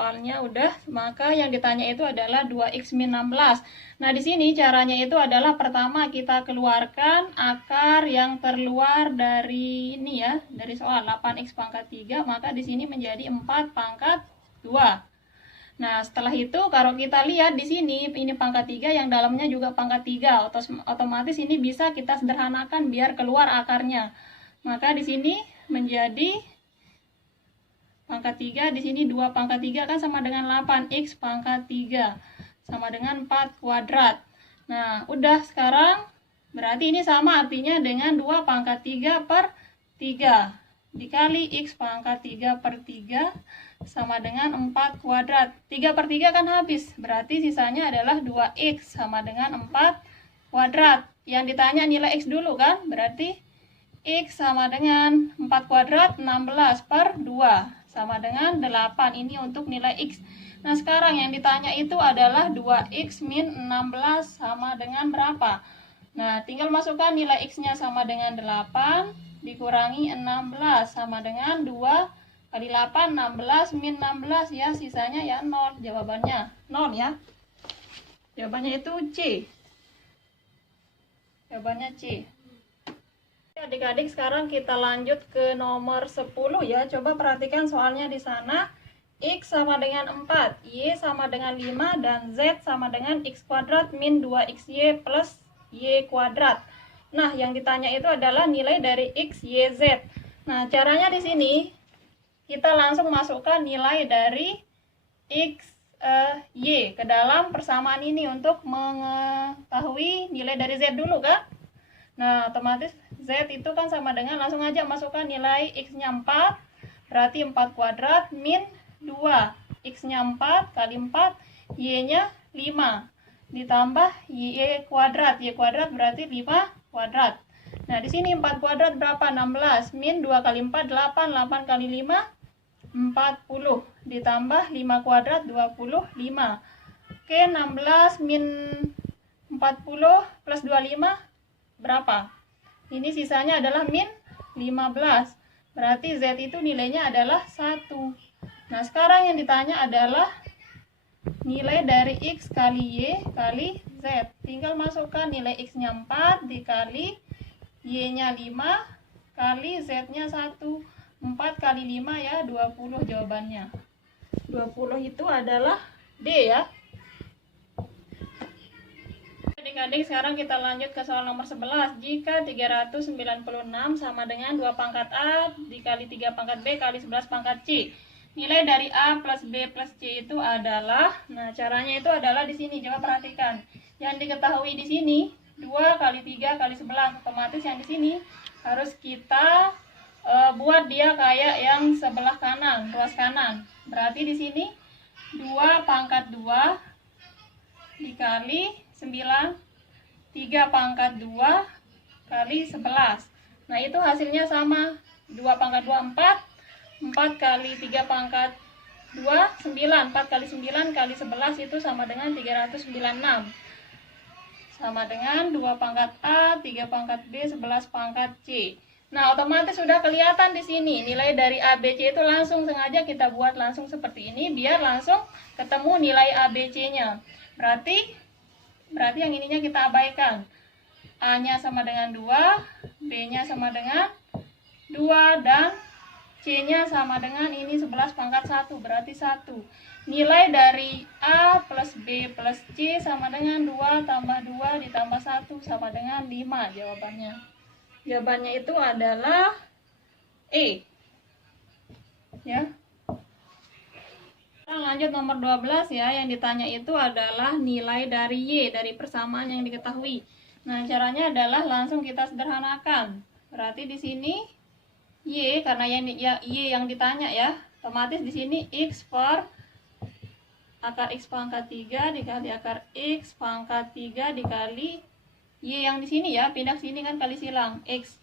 soalnya udah, maka yang ditanya itu adalah 2x min 16. Nah, di sini caranya itu adalah pertama kita keluarkan akar yang terluar dari ini ya, dari soal 8x pangkat 3, maka di sini menjadi 4 pangkat 2. Nah, setelah itu kalau kita lihat di sini ini pangkat 3, yang dalamnya juga pangkat 3, otomatis ini bisa kita sederhanakan biar keluar akarnya. Maka di sini menjadi pangkat 3, di sini 2 pangkat 3 kan sama dengan 8x pangkat 3 sama dengan 4 kuadrat. Nah, udah sekarang berarti ini sama artinya dengan 2 pangkat 3 per 3 dikali x pangkat 3 per 3 sama dengan 4 kuadrat. 3 per 3 kan habis, berarti sisanya adalah 2x sama dengan 4 kuadrat. Yang ditanya nilai x dulu kan, berarti x sama dengan 4 kuadrat 16 per 2 sama dengan 8. Ini untuk nilai x. Nah, sekarang yang ditanya itu adalah 2x min 16 sama dengan berapa? Nah, tinggal masukkan nilai x-nya sama dengan 8 dikurangi 16 sama dengan 2 kali 8, 16 min 16 ya, sisanya ya 0. Jawabannya 0 ya. Jawabannya itu C. Jawabannya C. Adik-adik, sekarang kita lanjut ke nomor 10 ya. Coba perhatikan soalnya di sana. X sama dengan 4, Y sama dengan 5, dan Z sama dengan X kuadrat min 2XY plus Y kuadrat. Nah, yang ditanya itu adalah nilai dari X, Y, Z. Nah, caranya di sini kita langsung masukkan nilai dari X, Y ke dalam persamaan ini untuk mengetahui nilai dari Z dulu kan. Nah, otomatis Z itu kan sama dengan, langsung aja masukkan nilai X-nya 4, berarti 4 kuadrat min 2. X-nya 4 kali 4, Y-nya 5. Ditambah Y kuadrat. Y kuadrat berarti 5 kuadrat. Nah, di sini 4 kuadrat berapa? 16. Min 2 kali 4, 8. 8 kali 5, 40. Ditambah 5 kuadrat, 25. Oke, 16 min 40 plus 25 berapa? Ini sisanya adalah min 15. Berarti Z itu nilainya adalah 1. Nah, sekarang yang ditanya adalah nilai dari X kali Y kali Z. Tinggal masukkan nilai X-nya 4 dikali Y-nya 5 kali Z-nya 1. 4 kali 5 ya, 20 jawabannya. 20 itu adalah D ya. Adik-adik, sekarang kita lanjut ke soal nomor 11. Jika 396 sama dengan 2 pangkat A dikali 3 pangkat B kali 11 pangkat C. Nilai dari A plus B plus C itu adalah, nah caranya itu adalah di sini. Coba perhatikan. Yang diketahui di sini 2 kali 3 kali 11. Otomatis yang di sini harus kita buat dia kayak yang sebelah kanan, ruas kanan. Berarti di sini 2 pangkat 2 dikali 9, 3 pangkat 2 kali 11. Nah, itu hasilnya sama. 2 pangkat 2, 4. 4 kali 3 pangkat 2, 9. 4 kali 9 kali 11 itu sama dengan 396. Sama dengan 2 pangkat A, 3 pangkat B, 11 pangkat C. Nah, otomatis sudah kelihatan di sini nilai dari A, B, C itu langsung sengaja kita buat langsung seperti ini biar langsung ketemu nilai A, B, C-nya. Berarti yang ininya kita abaikan. A-nya sama dengan 2, B-nya sama dengan 2, dan C-nya sama dengan ini 11 pangkat 1, berarti 1. Nilai dari A plus B plus C sama dengan 2 tambah 2 ditambah 1 sama dengan 5 jawabannya. Jawabannya itu adalah E. Ya. Kita lanjut nomor 12 ya. Yang ditanya itu adalah nilai dari Y, dari persamaan yang diketahui. Nah, caranya adalah langsung kita sederhanakan. Berarti di sini Y, karena Y yang ditanya ya, otomatis di sini X per akar X pangkat 3 dikali akar X pangkat 3 dikali Y yang di sini ya, pindah ke sini kan kali silang X.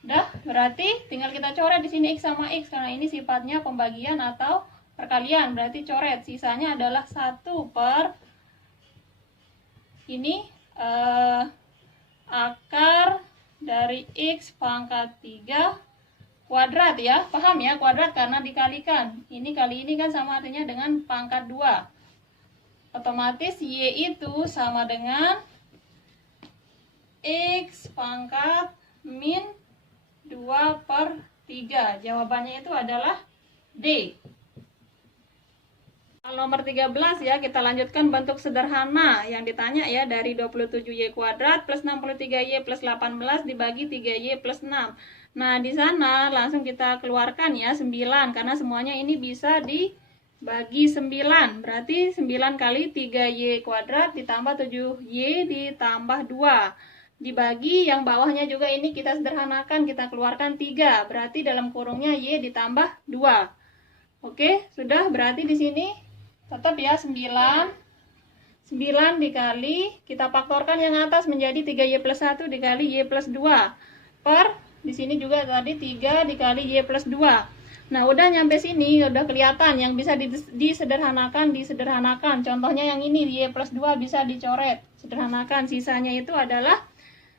Dah, berarti tinggal kita coret di sini X sama X karena ini sifatnya pembagian atau perkalian, berarti coret. Sisanya adalah 1 per ini akar dari X pangkat 3 kuadrat ya. Paham ya, kuadrat karena dikalikan. Ini kali ini kan sama artinya dengan pangkat 2. Otomatis Y itu sama dengan X pangkat min 2/3. Jawabannya itu adalah D. Nomor 13 ya, kita lanjutkan bentuk sederhana yang ditanya ya, dari 27Y kuadrat plus 63Y plus 18 dibagi 3Y plus 6. Nah, di sana langsung kita keluarkan ya 9, karena semuanya ini bisa dibagi 9. Berarti 9 kali 3Y kuadrat ditambah 7Y ditambah 2. Dibagi yang bawahnya juga ini kita sederhanakan, kita keluarkan 3. Berarti dalam kurungnya Y ditambah 2. Oke, sudah, berarti di sini tetap ya 9 dikali, kita faktorkan yang atas menjadi 3Y plus 1 dikali Y plus 2 per, di sini juga tadi 3 dikali Y plus 2. Nah, udah nyampe sini, udah kelihatan yang bisa disederhanakan. Contohnya yang ini, Y plus 2 bisa dicoret, sederhanakan. Sisanya itu adalah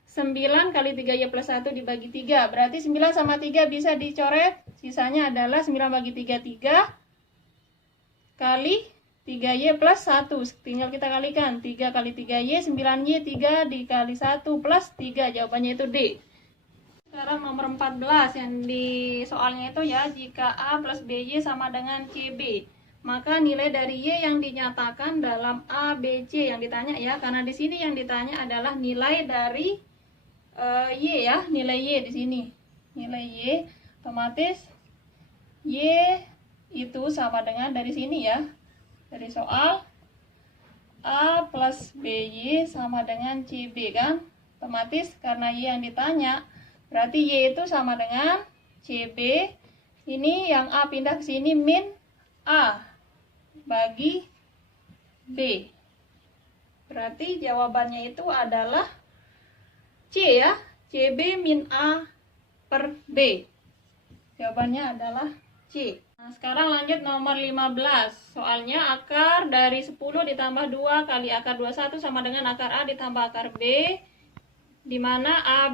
9 kali 3Y plus 1 dibagi 3. Berarti 9 sama 3 bisa dicoret, sisanya adalah 9 bagi 3, 3 kali 3Y plus 1, tinggal kita kalikan, 3 kali 3Y, 9Y, 3 dikali 1 plus 3, jawabannya itu D. Sekarang nomor 14, yang di soalnya itu ya, jika A plus BY sama dengan CB, maka nilai dari Y yang dinyatakan dalam ABC yang ditanya ya, karena di sini yang ditanya adalah nilai dari Y ya, nilai Y di sini. Nilai Y, otomatis Y itu sama dengan dari sini ya. Dari soal A plus BY sama dengan CB kan, otomatis karena Y yang ditanya berarti Y itu sama dengan CB. Ini yang A pindah ke sini, min A bagi B. Berarti jawabannya itu adalah C ya, CB min A per B. Jawabannya adalah C. Nah, sekarang lanjut nomor 15. Soalnya akar dari 10 ditambah 2 kali akar 21 sama dengan akar A ditambah akar B, di mana A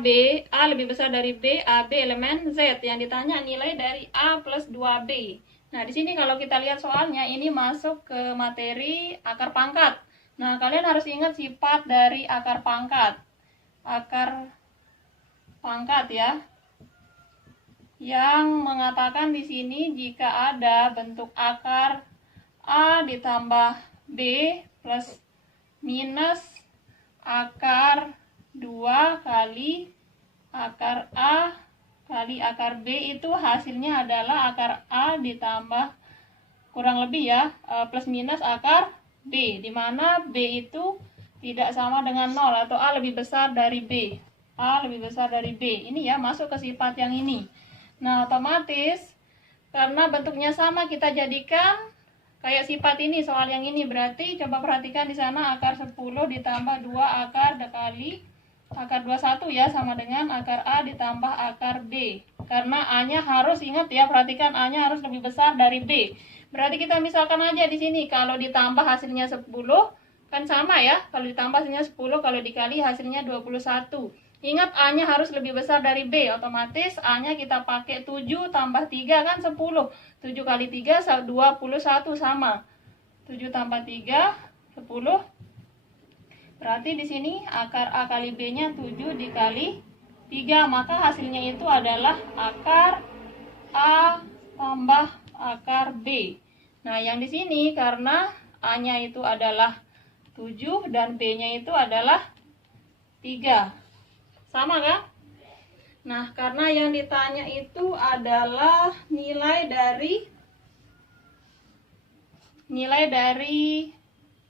lebih besar dari B, AB elemen Z. Yang ditanya nilai dari A plus 2B. Nah, di sini kalau kita lihat soalnya ini masuk ke materi akar pangkat. Nah, kalian harus ingat sifat dari akar pangkat. Akar pangkat ya, yang mengatakan di sini jika ada bentuk akar A ditambah B plus minus akar 2 kali akar A kali akar B, itu hasilnya adalah akar A ditambah kurang lebih ya plus minus akar B, di mana B itu tidak sama dengan 0 atau A lebih besar dari B. A lebih besar dari B. Ini ya, masuk ke sifat yang ini. Nah, otomatis karena bentuknya sama kita jadikan kayak sifat ini, soal yang ini. Berarti coba perhatikan di sana akar 10 ditambah 2 akar kali akar 21 ya, sama dengan akar A ditambah akar B. Karena A-nya harus, ingat ya, perhatikan A-nya harus lebih besar dari B. Berarti kita misalkan aja di sini kalau ditambah hasilnya 10 kan sama ya. Kalau ditambah hasilnya 10, kalau dikali hasilnya 21. Ingat A-nya harus lebih besar dari B, otomatis A-nya kita pakai 7 tambah 3 kan 10. 7 kali 3 21 sama. 7 tambah 3 10. Berarti di sini akar A kali B-nya 7 dikali 3, maka hasilnya itu adalah akar A tambah akar B. Nah, yang di sini karena A-nya itu adalah 7 dan B-nya itu adalah 3. Sama kan? Nah, karena yang ditanya itu adalah nilai dari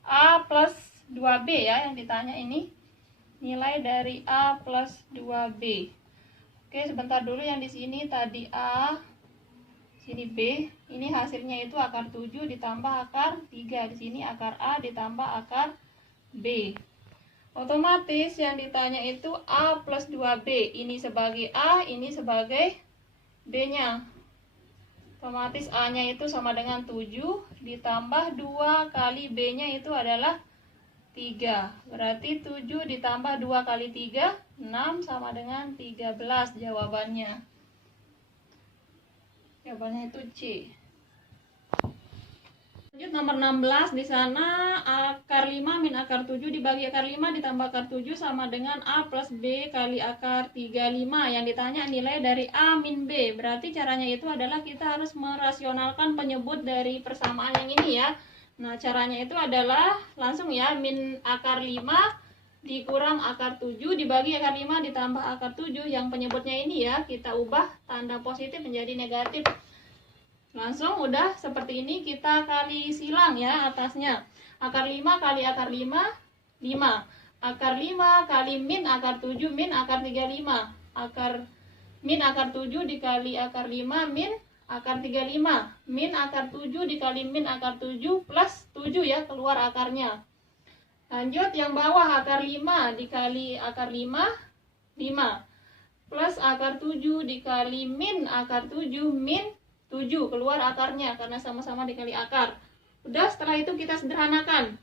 A plus 2B ya, yang ditanya ini. Nilai dari A plus 2B. Oke, sebentar dulu, yang di sini tadi A, sini B. Ini hasilnya itu akar 7 ditambah akar 3. Di sini akar A ditambah akar B. Otomatis yang ditanya itu A plus 2B. Ini sebagai A, ini sebagai B-nya. Otomatis A-nya itu sama dengan 7 ditambah 2 kali B-nya itu adalah 3. Berarti 7 ditambah 2 kali 3, 6 sama dengan 13 jawabannya. Jawabannya itu C. Lanjut nomor 16, di sana akar 5 min akar 7 dibagi akar 5 ditambah akar 7 sama dengan A plus B kali akar 35. Yang ditanya nilai dari A min B. Berarti caranya itu adalah kita harus merasionalkan penyebut dari persamaan yang ini ya. Nah, caranya itu adalah langsung ya, min akar 5 dikurang akar 7 dibagi akar 5 ditambah akar 7. Yang penyebutnya ini ya, kita ubah tanda positif menjadi negatif. Langsung udah seperti ini, kita kali silang ya atasnya. Akar 5 kali akar 5, 5. Akar 5 kali min akar 7 min akar 35. Akar min akar 7 dikali akar 5 min akar 35. Min akar 7 dikali min akar 7 plus 7 ya, keluar akarnya. Lanjut yang bawah, akar 5 dikali akar 5, 5. Plus akar 7 dikali min akar 7 min 7, keluar akarnya karena sama-sama dikali akar. Udah, setelah itu kita sederhanakan.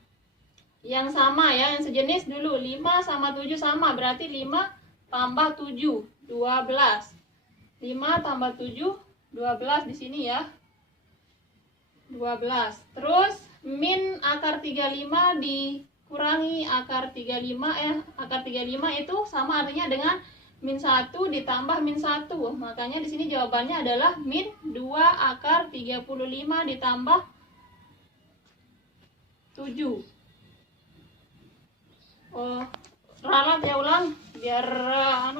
Yang sama ya, yang sejenis dulu. 5 sama 7 sama, berarti 5 tambah 7, 12. 5 tambah 7, 12 di sini ya. 12. Terus min akar 35 dikurangi akar 35 akar 35 itu sama artinya dengan min 1 ditambah min 1. Makanya di sini jawabannya adalah min 2 akar 35 ditambah 7. Ralat ya, ulang biar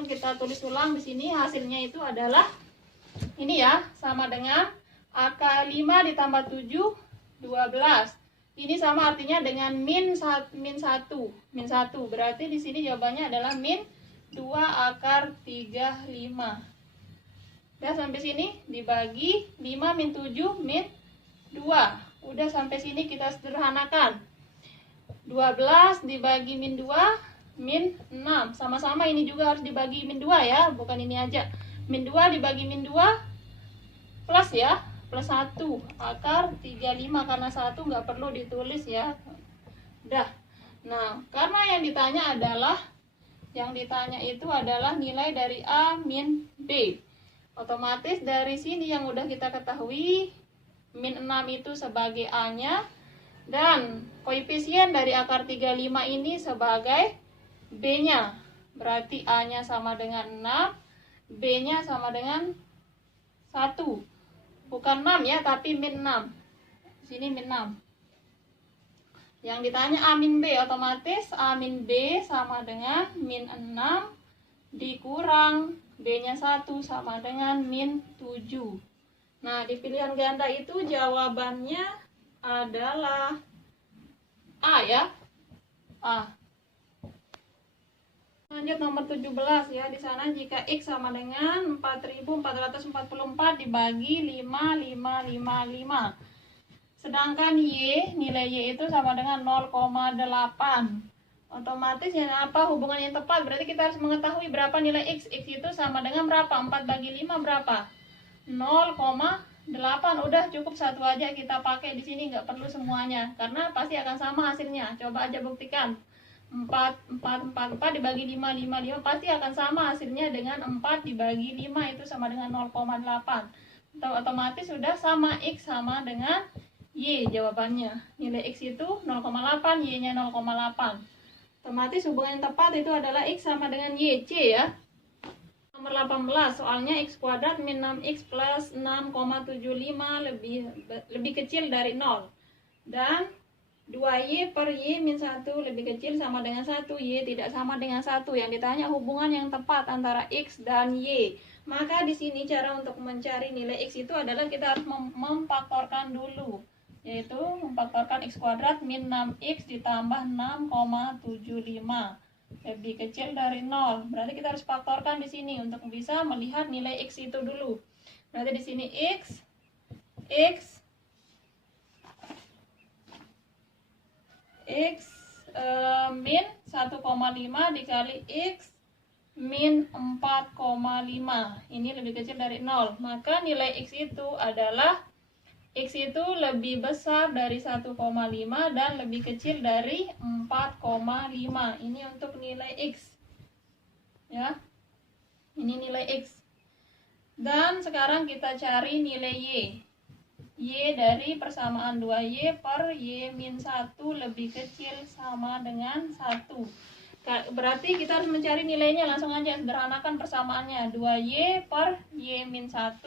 kita tulis ulang. Di sini hasilnya itu adalah ini ya, sama dengan akar 5 ditambah 7, 12. Ini sama artinya dengan min 1. Berarti di sini jawabannya adalah min 2 akar 35. Udah sampai sini dibagi 5 min 7 min 2. Udah sampai sini kita sederhanakan. 12 dibagi min 2 min 6. Sama-sama ini juga harus dibagi min 2 ya, bukan ini aja. Min 2 dibagi min 2 plus ya, plus 1 akar 35, karena 1 nggak perlu ditulis ya. Udah. Nah, karena yang ditanya itu adalah nilai dari A min B. Otomatis dari sini yang udah kita ketahui, min 6 itu sebagai A-nya, dan koefisien dari akar 35 ini sebagai B-nya. Berarti A-nya sama dengan 6, B-nya sama dengan 1. Bukan 6 ya, tapi min 6. Sini min 6. Yang ditanya A min B, otomatis A min B sama dengan min 6 dikurang B-nya 1 sama dengan min 7. Nah, di pilihan ganda itu jawabannya adalah A ya. A. Lanjut nomor 17 ya. Di sana jika X sama dengan 4444 dibagi 5555. Sedangkan Y, nilai Y itu sama dengan 0,8. Otomatis yang apa hubungan yang tepat? Berarti kita harus mengetahui berapa nilai X. X itu sama dengan berapa? 4 bagi 5 berapa? 0,8. Udah cukup satu aja kita pakai di sini, nggak perlu semuanya. Karena pasti akan sama hasilnya. Coba aja buktikan. 4 dibagi 5 pasti akan sama hasilnya dengan 4 dibagi 5 itu sama dengan 0,8. Otomatis sudah sama, X sama dengan Y jawabannya. Nilai X itu 0,8, Y-nya 0,8. Otomatis hubungan yang tepat itu adalah X sama dengan Y, C ya. Nomor 18, soalnya X kuadrat min 6X plus 6,75 lebih kecil dari 0. Dan 2Y per Y min 1 lebih kecil sama dengan 1, Y tidak sama dengan 1. Yang ditanya hubungan yang tepat antara X dan Y. Maka di sini cara untuk mencari nilai X itu adalah kita harus memfaktorkan dulu. Yaitu memfaktorkan X kuadrat min 6X ditambah 6,75 lebih kecil dari 0. Berarti kita harus faktorkan di sini untuk bisa melihat nilai X itu dulu. Berarti di sini X min 1,5 dikali X min 4,5. Ini lebih kecil dari 0. Maka nilai X itu adalah X itu lebih besar dari 1,5 dan lebih kecil dari 4,5. Ini untuk nilai X. Ya. Ini nilai X. Dan sekarang kita cari nilai Y. Y dari persamaan 2Y per Y min 1 lebih kecil sama dengan 1. Berarti kita harus mencari nilainya, langsung aja sederhanakan persamaannya. 2Y per Y min 1.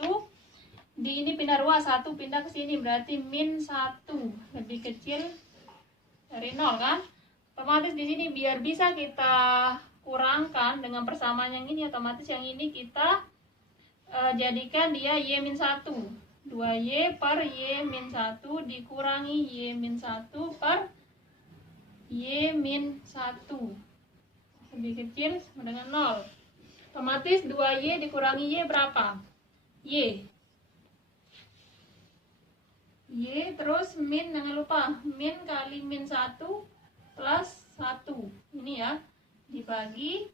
Di ini pindah ruas, 1 pindah ke sini, berarti min 1 lebih kecil dari 0 kan? Otomatis di sini biar bisa kita kurangkan dengan persamaan yang ini, otomatis yang ini kita jadikan dia Y min 1. 2Y per Y min 1 dikurangi Y min 1 per Y min 1 lebih kecil sama dengan 0. Otomatis 2Y dikurangi Y berapa? Y terus min, jangan lupa min kali min 1 plus 1 ini ya, dibagi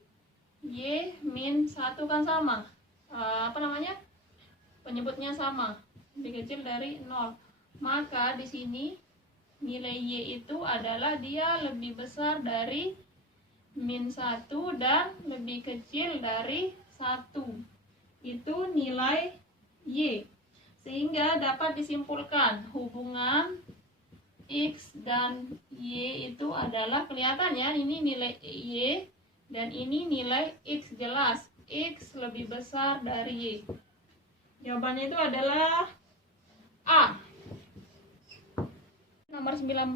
Y min 1 kan sama, penyebutnya sama, lebih kecil dari 0. Maka di sini nilai Y itu adalah dia lebih besar dari min 1 dan lebih kecil dari 1. Itu nilai Y. Sehingga dapat disimpulkan hubungan X dan Y itu adalah, kelihatan ya, ini nilai Y dan ini nilai X, jelas X lebih besar dari Y. Jawabannya itu adalah A. Nomor 19.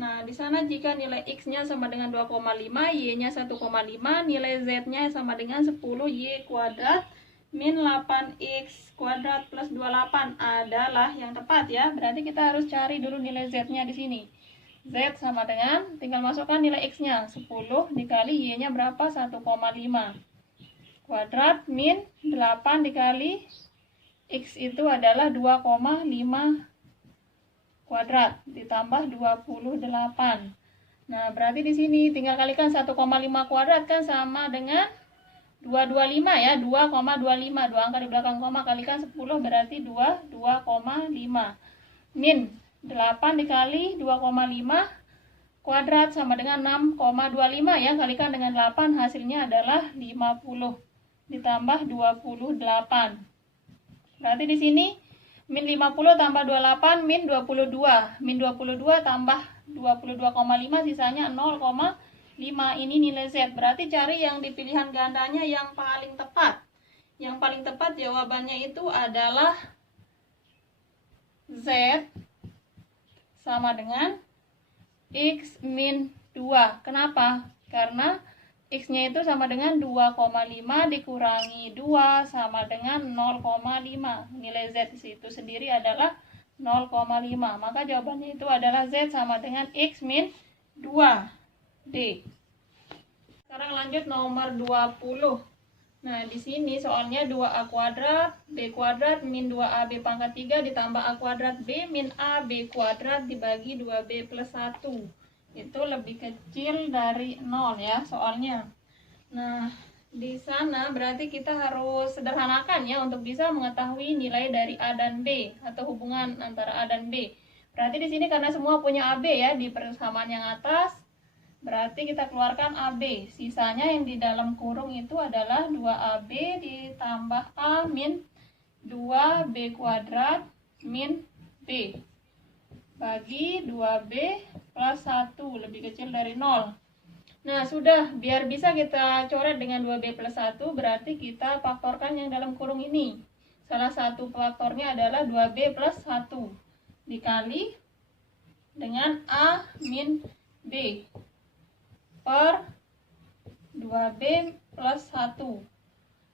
Nah, di sana jika nilai X-nya sama dengan 2,5, Y-nya 1,5, nilai Z-nya sama dengan 10 Y kuadrat min 8X kuadrat plus 28 adalah yang tepat ya. Berarti kita harus cari dulu nilai Z-nya di sini. Z sama dengan, tinggal masukkan nilai X-nya, 10 dikali Y-nya berapa? 1,5. Kuadrat min 8 dikali X itu adalah 2,5 kuadrat ditambah 28. Nah, berarti di sini tinggal kalikan 1,5 kuadrat kan sama dengan 225 ya, 2,25. 2 angka di belakang koma kalikan 10 berarti 2,5. Min 8 dikali 2,5 kuadrat sama dengan 6,25 ya, kalikan dengan 8 hasilnya adalah 50 ditambah 28. Berarti di sini min 50 tambah 28 min 22. Min 22 tambah 22,5 sisanya 0,5. Ini nilai Z. Berarti cari yang di pilihan gandanya yang paling tepat. Yang paling tepat jawabannya itu adalah Z sama dengan X min 2. Kenapa? Karena X-nya itu sama dengan 2,5 dikurangi 2 sama dengan 0,5. Nilai Z itu sendiri adalah 0,5. Maka jawabannya itu adalah Z sama dengan X min 2. D. Sekarang lanjut nomor 20. Nah, di sini soalnya 2A kuadrat B kuadrat min 2AB pangkat 3 ditambah A kuadrat B min AB kuadrat dibagi 2B plus 1. Itu lebih kecil dari 0 ya soalnya. Nah, di sana berarti kita harus sederhanakan ya untuk bisa mengetahui nilai dari A dan B atau hubungan antara A dan B. Berarti di sini karena semua punya AB ya di persamaan yang atas, berarti kita keluarkan AB. Sisanya yang di dalam kurung itu adalah 2AB ditambah A min 2B kuadrat min B bagi 2B plus 1 lebih kecil dari 0. Nah, sudah, biar bisa kita coret dengan 2B plus 1, berarti kita faktorkan yang dalam kurung ini. Salah satu faktornya adalah 2B plus 1 dikali dengan A min B per 2B plus 1.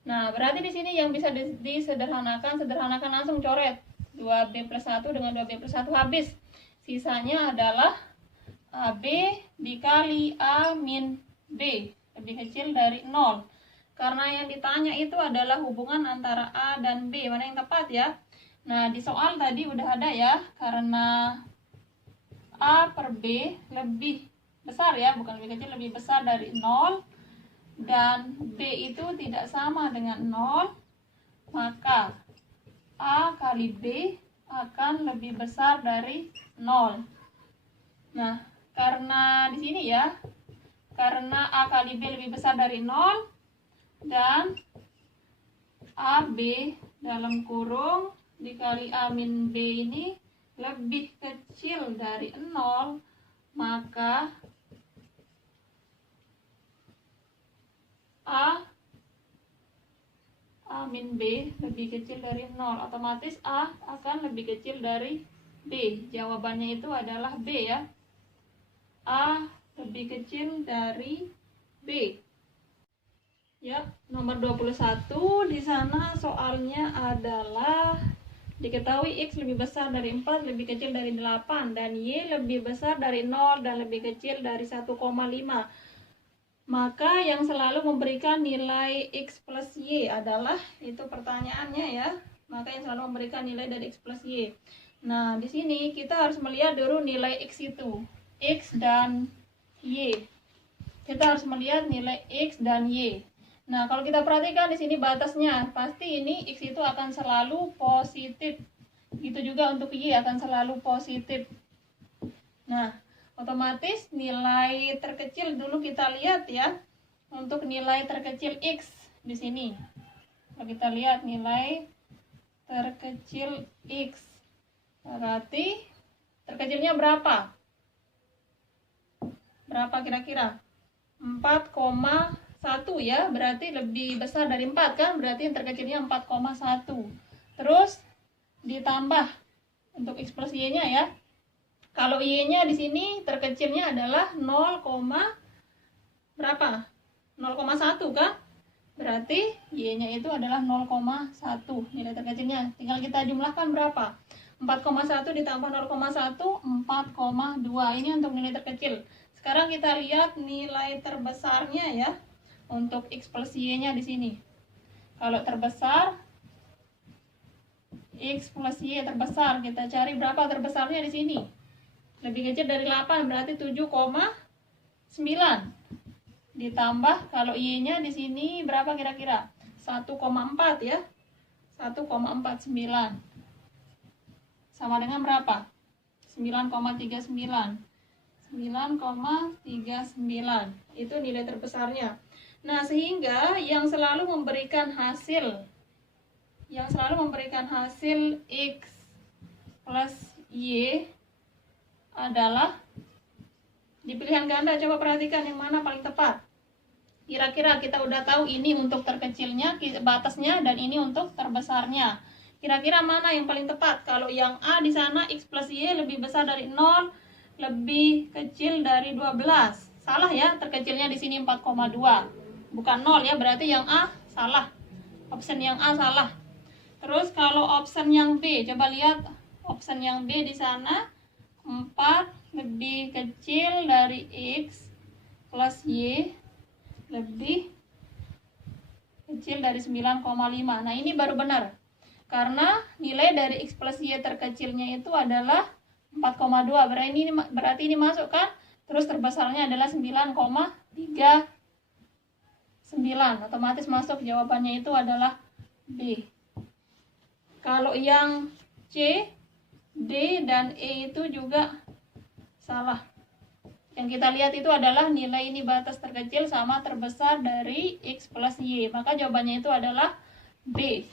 Nah, berarti di sini yang bisa disederhanakan, sederhanakan langsung coret. 2B plus 1 dengan 2B plus 1 habis. Sisanya adalah AB dikali A min B lebih kecil dari 0. Karena yang ditanya itu adalah hubungan antara A dan B, mana yang tepat ya. Nah, di soal tadi udah ada ya, karena A per B lebih besar ya, bukan lebih kecil, lebih besar dari 0 dan B itu tidak sama dengan 0, maka A kali B akan lebih besar dari 0. Nah, karena di sini ya, karena A kali B lebih besar dari 0 dan AB dalam kurung dikali A min B ini lebih kecil dari 0, maka A min B lebih kecil dari 0. Otomatis A akan lebih kecil dari B. Jawabannya itu adalah B ya. A lebih kecil dari B. Ya, nomor 21 di sana soalnya adalah diketahui X lebih besar dari 4, lebih kecil dari 8, dan Y lebih besar dari 0 dan lebih kecil dari 1,5. Maka yang selalu memberikan nilai X plus Y adalah, itu pertanyaannya ya. Maka yang selalu memberikan nilai dari X plus Y. Nah, di sini kita harus melihat dulu nilai X itu. X dan Y. Kita harus melihat nilai X dan Y. Nah, kalau kita perhatikan di sini batasnya, pasti ini X itu akan selalu positif. Gitu juga untuk Y akan selalu positif. Nah, otomatis nilai terkecil dulu kita lihat ya. Untuk nilai terkecil X di sini. Kalau kita lihat nilai terkecil X, berarti terkecilnya berapa? Berapa kira-kira? 4,1 ya, berarti lebih besar dari 4 kan, berarti yang terkecilnya 4,1. Terus ditambah untuk X plus Y nya ya. Kalau Y nya di sini terkecilnya adalah 0, berapa? 0,1 kan, berarti Y nya itu adalah 0,1 nilai terkecilnya. Tinggal kita jumlahkan berapa? 4,1 ditambah 0,1, 4,2. Ini untuk nilai terkecil. Sekarang kita lihat nilai terbesarnya ya. Untuk X plus Y nya di sini. Kalau terbesar, X plus Y terbesar, kita cari berapa terbesarnya di sini. Lebih kecil dari 8, berarti 7,9. Ditambah kalau Y nya di sini berapa kira-kira? 1,4 ya. 1,49. Sama dengan berapa? 9,39. 9,39. Itu nilai terbesarnya. Nah, sehingga yang selalu memberikan hasil X plus Y adalah di pilihan ganda. Coba perhatikan yang mana paling tepat. Kira-kira kita udah tahu ini untuk terkecilnya batasnya dan ini untuk terbesarnya. Kira-kira mana yang paling tepat? Kalau yang A di sana X plus Y lebih besar dari 0, lebih kecil dari 12. Salah ya, terkecilnya di sini 4,2. Bukan 0 ya, berarti yang A salah. Option yang A salah. Terus kalau option yang B, coba lihat option yang B di sana 4 lebih kecil dari X plus Y lebih kecil dari 9,5. Nah, ini baru benar. Karena nilai dari X plus Y terkecilnya itu adalah 4,2. Berarti ini masuk kan? Terus terbesarnya adalah 9,39. Otomatis masuk, jawabannya itu adalah B. Kalau yang C, D, dan E itu juga salah. Yang kita lihat itu adalah nilai ini batas terkecil sama terbesar dari X plus Y. Maka jawabannya itu adalah B.